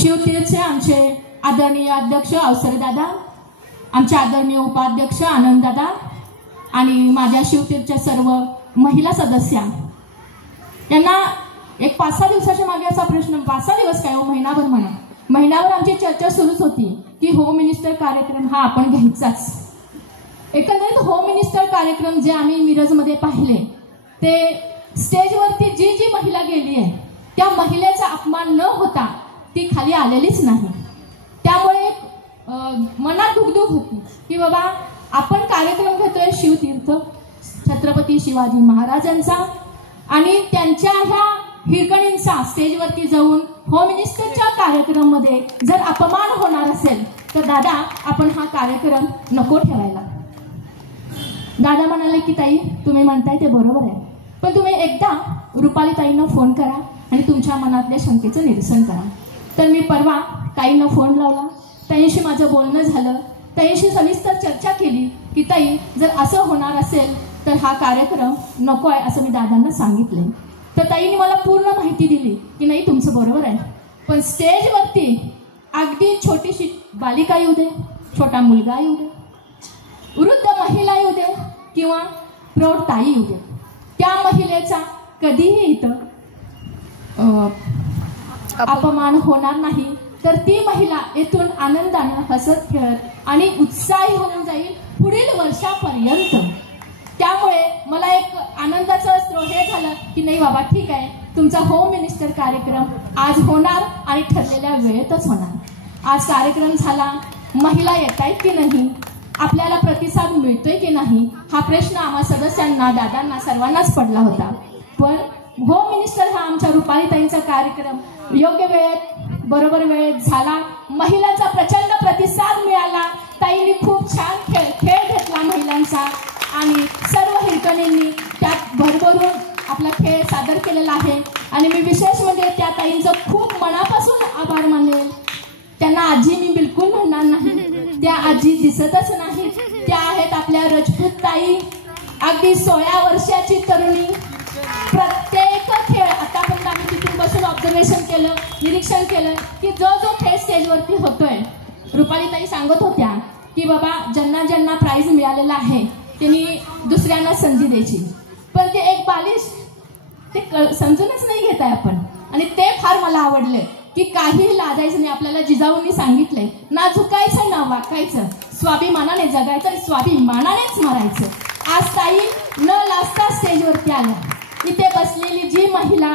शिवतीर्थचे आमचे आदरणीय अध्यक्ष अवसरे दादा, आमचे आदरणीय उपाध्यक्ष आनंद दादा आणि माझ्या शिवतीर्थच्या सर्व महिला सदस्या यांना एक 5-6 दिवसाच्या मागे असा प्रश्न, 5-6 दिवस काय हो, महिनाभर म्हणा, महिनाभर आमची चर्चा सुरूच होती की होम मिनिस्टर कार्यक्रम हा आपण घ्यायचाच. एकंदरीत होम मिनिस्टर कार्यक्रम जे आम्ही मिरजमध्ये पाहिले ते स्टेजवरती जी जी महिला गेली आहे त्या महिलेचा अपमान न होता ती खाली आलेलीच नाही. त्यामुळे मनात दुगदुग होती की बाबा आपण कार्यक्रम घेतोय शिवतीर्थ छत्रपती शिवाजी महाराजांचा आणि त्यांच्या ह्या हिरकणींचा स्टेजवरती जाऊन होम मिनिस्टरच्या कार्यक्रमामध्ये जर अपमान होणार असेल तर दादा आपण हा कार्यक्रम नको ठेवायला. दादा म्हणाले की ताई तुम्ही म्हणताय ते बरोबर आहे, पण तुम्ही एकदा रुपाली ताईंना फोन करा आणि तुमच्या मनातल्या शंकेचं निरसन करा. तर मी परवा ताईंना फोन लावला, ताईंशी माझं बोलणं झालं, ताईंशी सविस्तर चर्चा केली की ताई जर असं होणार असेल तर हा कार्यक्रम नको आहे असं मी दादांना सांगितले. तर ताईंनी मला पूर्ण माहिती दिली की नाही तुमचं बरोबर आहे, पण स्टेजवरती अगदी छोटीशी बालिका येऊ दे, छोटा मुलगा येऊ दे, वृद्ध महिला येऊ दे किंवा प्रौढ ताई येऊ दे, त्या महिलेचा कधीही इथं अपमान होणार नाही. तर ती महिला येथून आनंदानं हसत खेळत आणि उत्साही होऊन जाईल पुढील वर्षापर्यंत. त्यामुळे मला एक आनंदाचं हे झालं की नाही बाबा ठीक आहे, तुमचा होम मिनिस्टर कार्यक्रम आज होणार आणि ठरलेल्या वेळेतच होणार. आज कार्यक्रम झाला, महिला येत आहेत की नाही, आपल्याला प्रतिसाद मिळतोय की नाही हा प्रश्न आम्हा सदस्यांना, दादांना, सर्वांनाच पडला होता. पण होम मिनिस्टर हा आमच्या रुपालीताईंचा कार्यक्रम योग्य वेळेत बरोबर वेळेत झाला. महिलांचा प्रचंड प्रतिसाद मिळाला. ताईंनी खूप छान खेळ घेतला महिलांचा आणि सर्व हिरकणींनी त्यात भरभरून आपला खेळ सादर केलेला आहे. आणि मी विशेष म्हणजे त्या ताईंचं खूप मनापासून आभार मानेल. त्यांना आजी मी बिलकुल म्हणणार नाही, त्या आजी दिसतच नाही, त्या आहेत आपल्या रजपूत ताई, अगदी 16 वर्षाची तरुणी. प्रत्येक खेळ आतापर्यंत आम्ही तिथून बसून ऑब्झर्वेशन केलं, निरीक्षण केलं की जो जो खेळ स्टेजवरती होतोय, रुपालीताई सांगत होत्या की बाबा ज्यांना ज्यांना प्राइज मिळालेला आहे त्यांनी दुसऱ्यांना संधी द्यायची, पण ते एक बालिश ते समजूनच नाही घेत आहे आपण. आणि ते फार मला आवडले की काही लाजायचं नाही. आपल्याला जिजाऊंनी सांगितलंय ना झुकायचं ना वाकायचं, स्वाभिमानाने जगायचं आणि स्वाभिमानानेच मरायचं. आज ताई न लाजता स्टेजवरती आल्या. इथे बसलेली जी महिला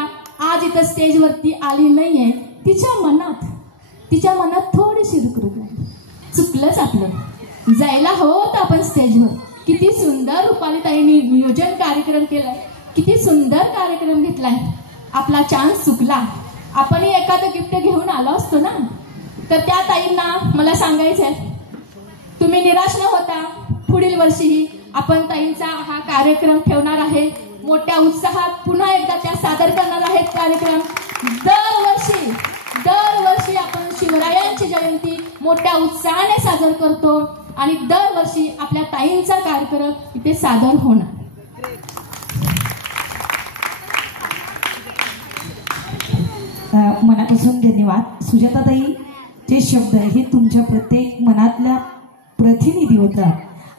आज इथं स्टेजवरती आली नाहीये तिच्या मनात थोडीशी रुकरुक लागली. चुकलंच आपलं, जायला हवं आपण स्टेजवर. किती सुंदर रुपालीताईंनी नियोजन कार्यक्रम केलाय, किती सुंदर कार्यक्रम घेतलाय. आपला चान्स चुकला. आपणही एखादं गिफ्ट घेऊन आलो असतो ना. तर त्या ताईंना मला सांगायचंय तुम्ही निराश न होता, पुढील वर्षीही आपण ताईंचा हा कार्यक्रम ठेवणार आहे. मोठ्या उत्साहात पुन्हा एकदा त्या सादर करणार आहेत कार्यक्रम. दरवर्षी आपण शिवरायांची जयंती मोठ्या उत्साहाने सादर करतो आणि दरवर्षी आपल्या ताईंचा कार्यक्रम इथे सादर होणार. मनापासून धन्यवाद. सुजाताताई जे शब्द हे तुमच्या प्रत्येक मनातल्या प्रतिनिधी होता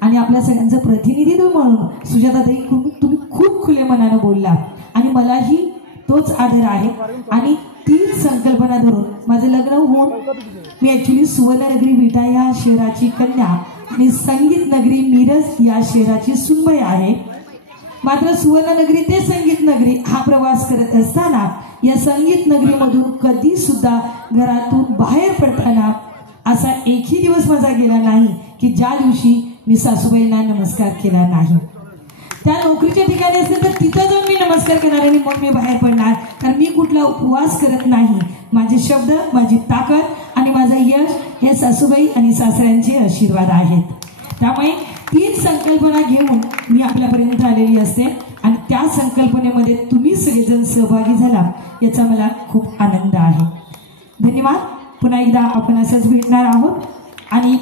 आणि आपल्या सगळ्यांचं प्रतिनिधित्व म्हणून सुजाताताई तुम्ही खूप खुले मनानं बोलला आणि मलाही तोच आदर आहे. आणि तीच संकल्पना धरून माझं लग्न होऊन मी ॲक्च्युली सुवर्णनगरी विटा या शहराची कन्या आणि संगीत नगरी मिरज या शहराची सुनबाई आहे. मात्र सुवर्णनगरी ते संगीत नगरी हा प्रवास करत असताना या संगीत नगरीमधून कधी सुद्धा घरातून बाहेर पडताना असा एकही दिवस माझा गेला नाही की ज्या दिवशी मी सासूबाईंना नमस्कार केला नाही. त्या नोकरीच्या ठिकाणी असेल तर तिथं जाऊन मी नमस्कार करणार आणि मग मी बाहेर पडणार, कारण मी कुठला उपवास करत नाही. माझे शब्द, माझी ताकद आणि माझं यश हे सासूबाई आणि सासऱ्यांचे आशीर्वाद आहेत. त्यामुळे तीच संकल्पना घेऊन मी आपल्यापर्यंत आलेली असते आणि त्या संकल्पनेमध्ये तुम्ही सगळेजण सहभागी झाला याचा मला खूप आनंद आहे. धन्यवाद. पुन्हा एकदा आपण असंच भेटणार आहोत आणि